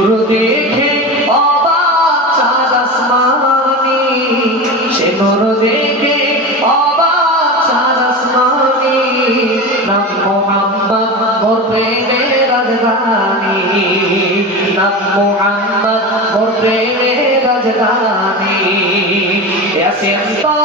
নূর দেখে অবাক চাঁদ আসমানি, সে নূর দেখে অবাক চাঁদ আসমানি। নাম মুহাম্মদ মোর প্রেমের রাজধানী, নাম মুহাম্মদ মোর প্রেমের রাজধানী। ইয়াসিন